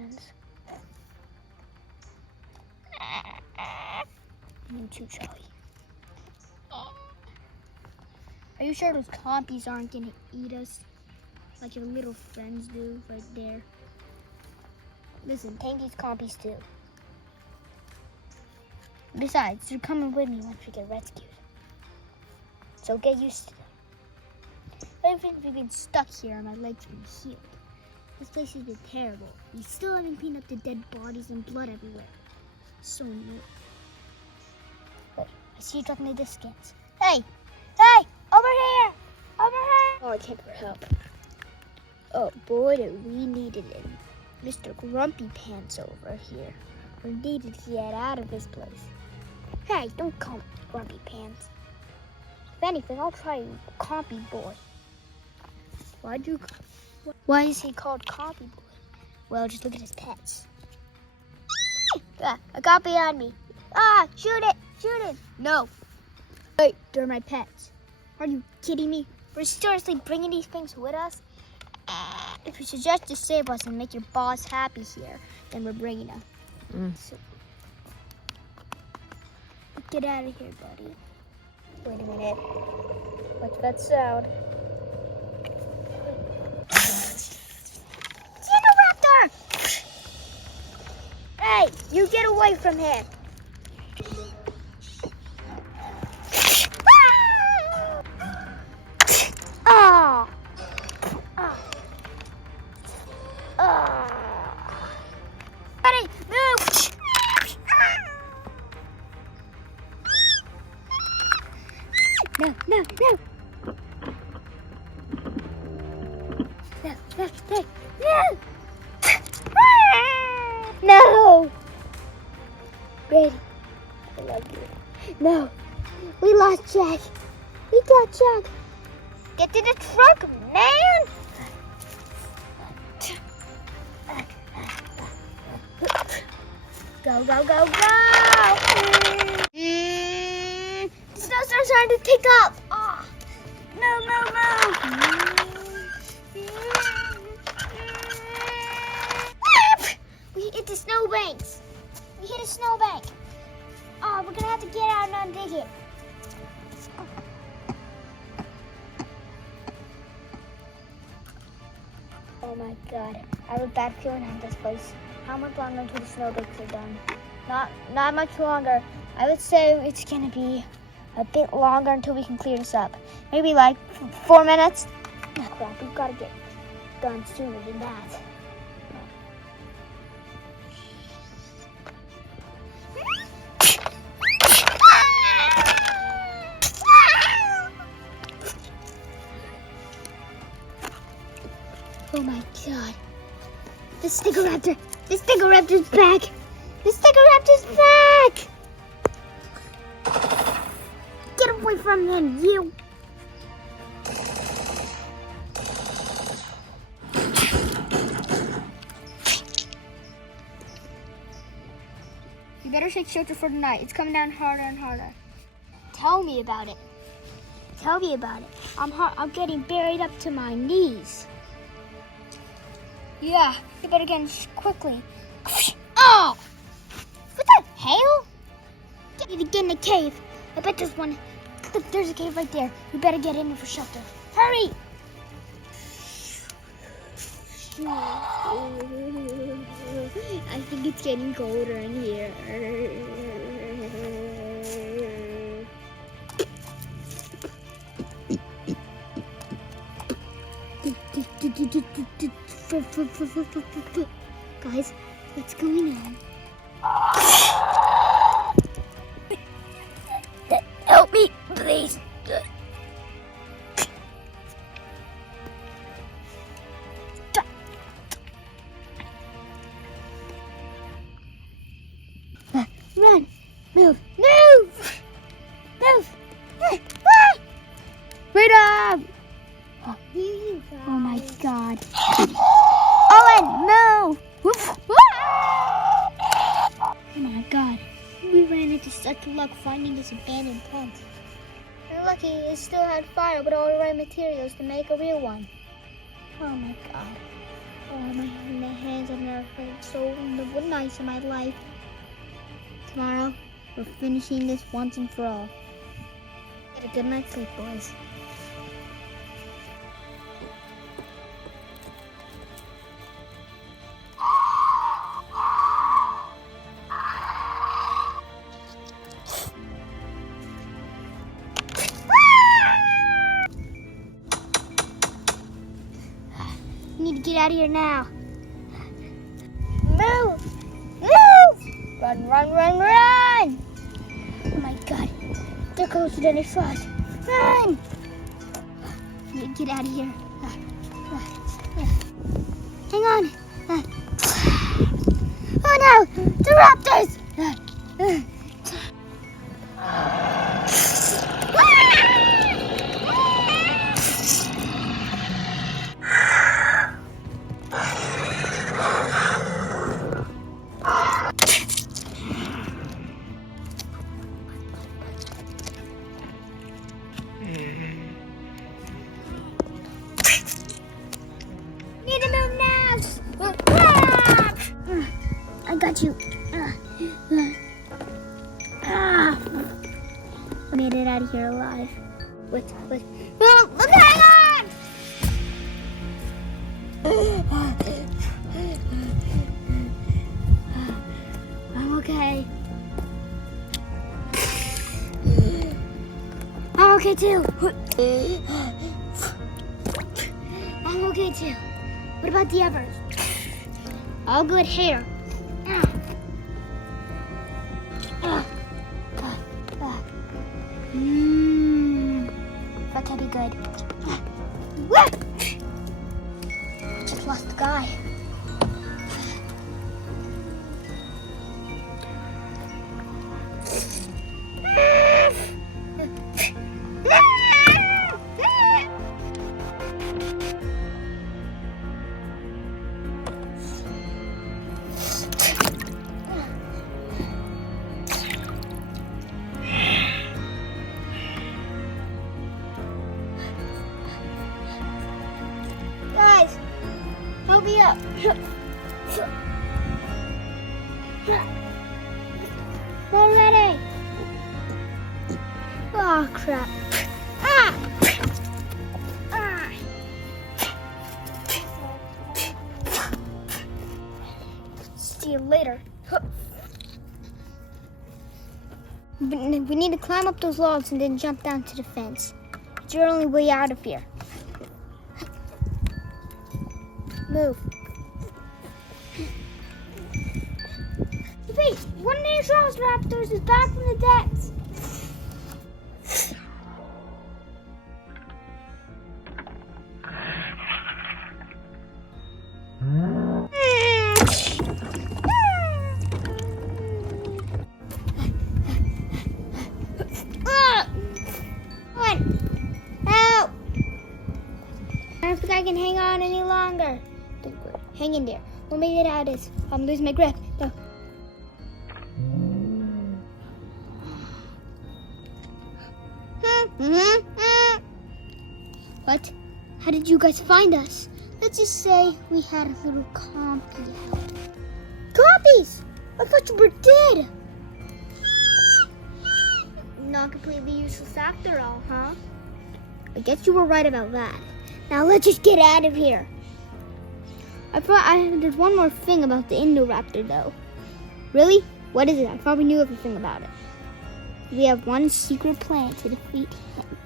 friends. You too, Charlie. Are you sure those Compies aren't gonna eat us like your little friends do right there? Listen, tame these Compies too. Besides, they're coming with me once we get rescued. So get used to them. Ever since we've been stuck here and my legs have been healed, this place has been terrible. We still haven't cleaned up the dead bodies and blood everywhere. So annoying. Wait, I see you dropping the discants. Hey! Hey! Over here! Over here! Oh, I can't for help. Oh boy, did we needed it. Mr. Grumpy Pants over here. We needed to get out of this place. Hey, don't call me Grumpy Pants. If anything, I'll try you, Compy Boy. Why is he called Compy Boy? Well, just look at his pets. A copy on me. Ah, shoot it, shoot it. No. Wait, they're my pets. Are you kidding me? We're seriously bringing these things with us? If you suggest to save us and make your boss happy here, then we're bringing them. So, get out of here, buddy. Wait a minute. What's that sound? Indoraptor! Hey, you get away from him! Ah! Buddy, move! No. No. No! Brady, I love you. No, we lost Jack. We got Jack. Get to the truck, man! Go! The snowstorm's starting to pick up. Oh. No. We hit the snowbanks. We hit a snowbank. Oh, we're gonna have to get out and undig it. Oh my God, I have a bad feeling on this place. How much longer until the snowbanks are done? Not much longer. I would say it's gonna be a bit longer until we can clear this up. Maybe like 4 minutes. Oh crap, we've gotta get done sooner than that. Oh my God. The Stigoraptor's back! The Stigoraptor's back! Get away from him, you! You better take shelter for tonight. It's coming down harder and harder. Tell me about it. I'm getting buried up to my knees. Yeah, you better get in quickly. Oh! What the hell? Get in the cave. I bet there's one. Look, there's a cave right there. You better get in there for shelter. Hurry! I think it's getting colder in here. Guys, what's going on? Help me, please. Run! Move! Freedom! Oh my God. Owen, move! Oh my God. We ran into such luck finding this abandoned tent. We're lucky it still had fire with all the right materials to make a real one. Oh my God. Oh, my hands and I've had so nice in my life. Tomorrow, we're finishing this once and for all. Get a good night's sleep, boys. We need to get out of here now. Move! Move! Run, run, run, run! Oh my god. They're closer than I thought. Run! We need to get out of here. Hang on. Oh no! The raptors! Need to move now! I got you. I made it out of here alive. Wait. No, hang on! I'm okay. I'm okay too. I'm okay too. What about the others? All good here. That can be good. Just lost the guy. Guys, help me up. We're ready. Oh, crap. See you later. We need to climb up those logs and then jump down to the fence. It's your only way out of here. Move. Wait, one of these raptors is back from the depths. Help! I don't think I can hang on any longer. Hang in there. We'll make it out of this. I'm losing my grip. No. What? How did you guys find us? Let's just say we had a little compy help. Compies! I thought you were dead. Not completely useless after all, huh? I guess you were right about that. Now let's just get out of here. There's one more thing about the Indoraptor, though. Really? What is it? I thought we knew everything about it. We have one secret plan to defeat him.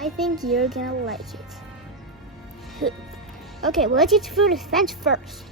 I think you're gonna like it. Okay, well, let's get through the fence first.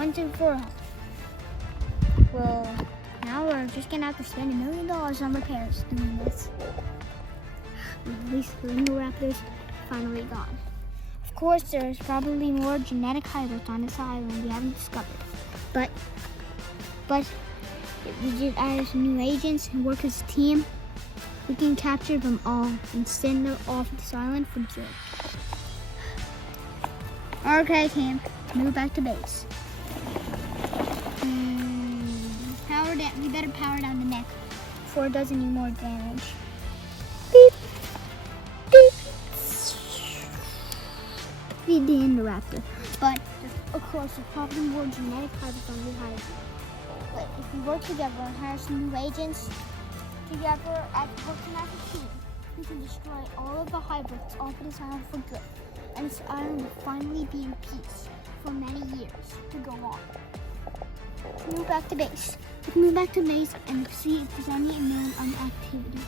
once and for all. Well, now we're just gonna have to spend $1 million on repairs doing this. At least the Indoraptors finally gone. Of course, there's probably more genetic hybrids on this island we haven't discovered. But if we just add some new agents and work as a team, we can capture them all and send them off this island for good. Okay, team, move back to base. Power down. We better power down the neck before it does any more damage. Beep. Beep. Feed the Indoraptor. But, of course, there's probably more genetic hybrids on the island. But if we work together and hire some new agents together as a team, we can destroy all of the hybrids off of this island for good. And this island will finally be in peace for many years to go on. Let's move back to base. Let's move back to base and see if there's any known activity.